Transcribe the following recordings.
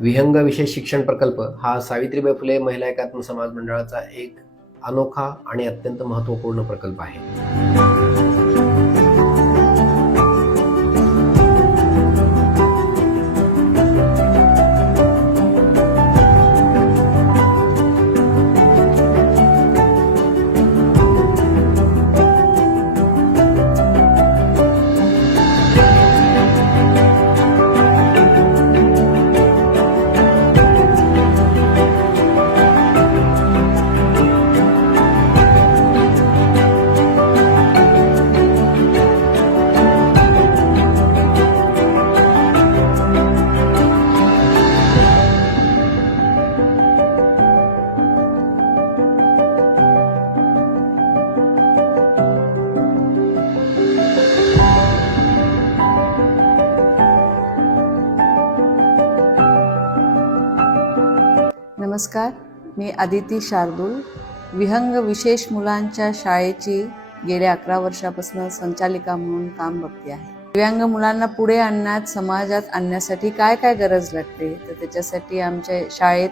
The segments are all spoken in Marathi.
विहंग विशेष शिक्षण प्रकल्प हा सावित्रीबाई फुले महिला एकात्म समाज मंडळाचा एक अनोखा आणि अत्यंत महत्त्वपूर्ण प्रकल्प आहे. नमस्कार, मी आदिती शार्दूल. विहंग विशेष मुलांच्या शाळेची गेल्या 11 वर्षापासून संचालिका म्हणून काम बघते आहे. दिव्यांग मुलांना पुढे आणण्यात, समाजात आणण्यासाठी काय काय गरज लागते, तर त्याच्यासाठी आमच्या शाळेत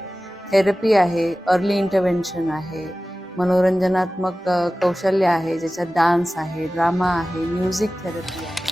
थेरपी आहे, अर्ली इंटरव्हेन्शन आहे, मनोरंजनात्मक कौशल्य आहे, ज्याच्यात डान्स आहे, ड्रामा आहे, म्युझिक थेरपी आहे.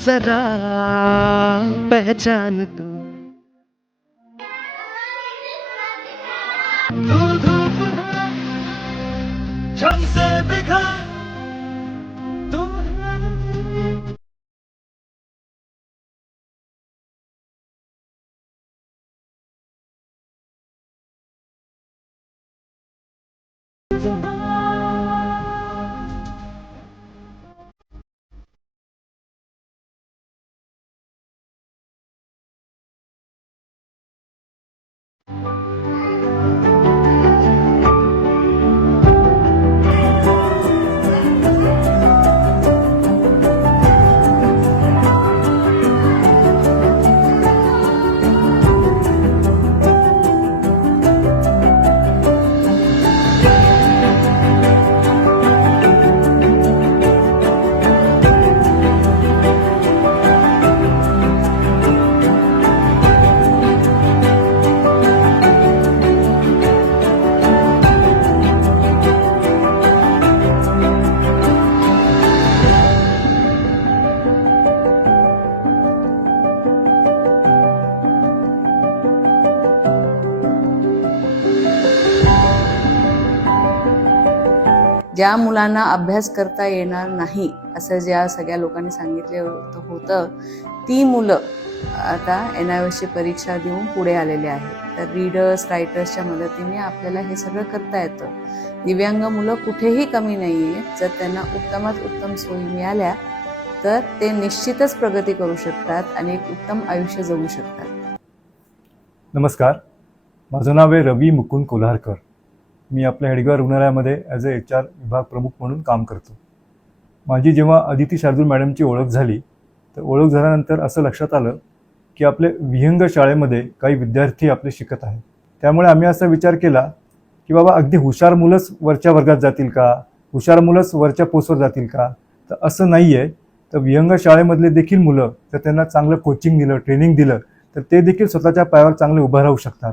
जरा पहचान तू धूप झम से बिखर तू ज्या मुलांना अभ्यास करता येणार नाही असं ज्या सगळ्या लोकांनी सांगितलं होतं, ती मुलं आता NIOSची परीक्षा देऊन पुढे आलेले आहेत. तर रीडर्स, रायटर्सच्या मदतीने आपल्याला हे सगळं करता येतं. दिव्यांग मुलं कुठेही कमी नाही आहे. जर त्यांना उत्तमात उत्तम सोयी मिळाल्या तर ते निश्चितच प्रगती करू शकतात आणि एक उत्तम आयुष्य जगू शकतात. नमस्कार, माझं नाव आहे रवी मुकुंद कोल्हारकर. मी आपल्या हेडगेवार रुग्णालयामध्ये ॲज अ HR विभाग प्रमुख म्हणून काम करतो. माझी जेव्हा आदिती शार्दूल मॅडमची ओळख झाली, तर ओळख झाल्यानंतर असं लक्षात आलं की आपल्या विहंग शाळेमध्ये काही विद्यार्थी आपले शिकत आहेत. त्यामुळे आम्ही असा विचार केला की बाबा अगदी हुशार मुलंच वरच्या वर्गात जातील का, हुशार मुलंच वरच्या पोस्टवर जातील का, तर असं नाही आहे. तर विहंग शाळेमधले देखील मुलं जर त्यांना चांगलं कोचिंग दिलं, ट्रेनिंग दिलं, तर ते देखील स्वतःच्या पायावर चांगले उभं राहू शकतात.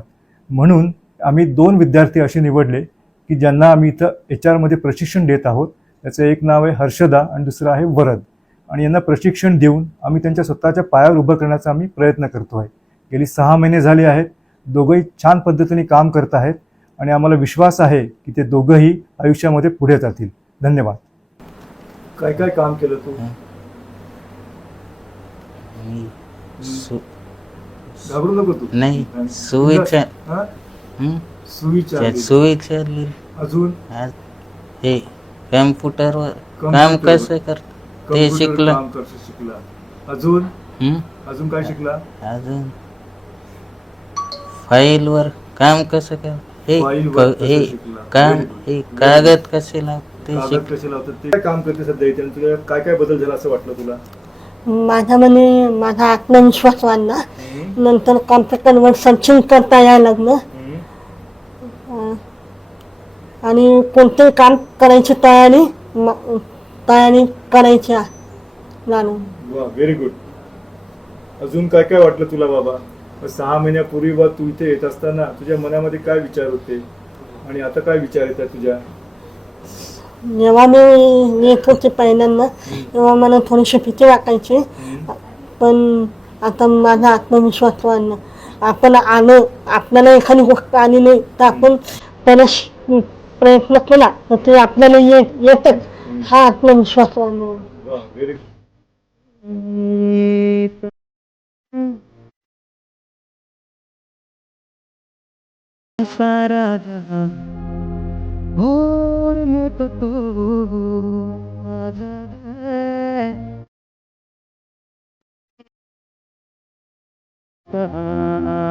म्हणून आम्ही 2 विद्यार्थी असे निवडले की ज्यांना आम्ही इथं HR मध्ये प्रशिक्षण देत आहोत. त्याचं एक नाव आहे हर्षदा आणि दुसरं आहे वरद. आणि यांना प्रशिक्षण देऊन आम्ही त्यांच्या स्वतःच्या पायावर उभं करण्याचा आम्ही प्रयत्न करतो आहे. गेली 6 महिने झाले आहेत. दोघंही छान पद्धतीने काम करत आहेत आणि आम्हाला विश्वास आहे की ते दोघंही आयुष्यामध्ये पुढे जातील. धन्यवाद. काय काय काम केलं तू? घाबरू नको तू. नाही सुविचार हा? सुविचार सुविचार अजून हे कॅम्प्युटरवर काम कम्प्युटरवर. कसं करत ते कम्प्युटर शिकलं. काम कसं शिकला? अजून अजून काय शिकला? अजून फाईलवर काम कसं कर हे फाईलवर कसं हे शिकला? काम Very good. हे कागद कसे लागते कागद शिक कसे लावतात ते काय काम करते सध्या इथे? आणि तुला काय काय बदल झाला असं वाटलं तुला? माझ्यामध्ये माझा आत्मविश्वास वाढला. नंतर कॉम्प्युटरवर सर्चिंग करता यायला लागलं. आणि कोणतेही काम करायची तयारी करायची लागलो. वा, व्हेरी गुड. अजून काय काय वाटलं तुला बाबा? 6 महिन्यापूर्वी बा तू इथे येत असताना तुझ्या मनामध्ये काय विचार होते आणि आता काय विचार येतात तुझ्या? जेव्हा मी येत होते पहिल्यांदा तेव्हा मला थोडीशी भीती वाटायची. पण आता माझा आत्मविश्वास वाढला. आपण आलो, आपल्याला एखादी गोष्ट आली नाही तर आपण परत प्रयत्न केला तर ते आपल्याला येतच. हा आत्मविश्वास वाढला. वा, व्हेरी गुड. Ah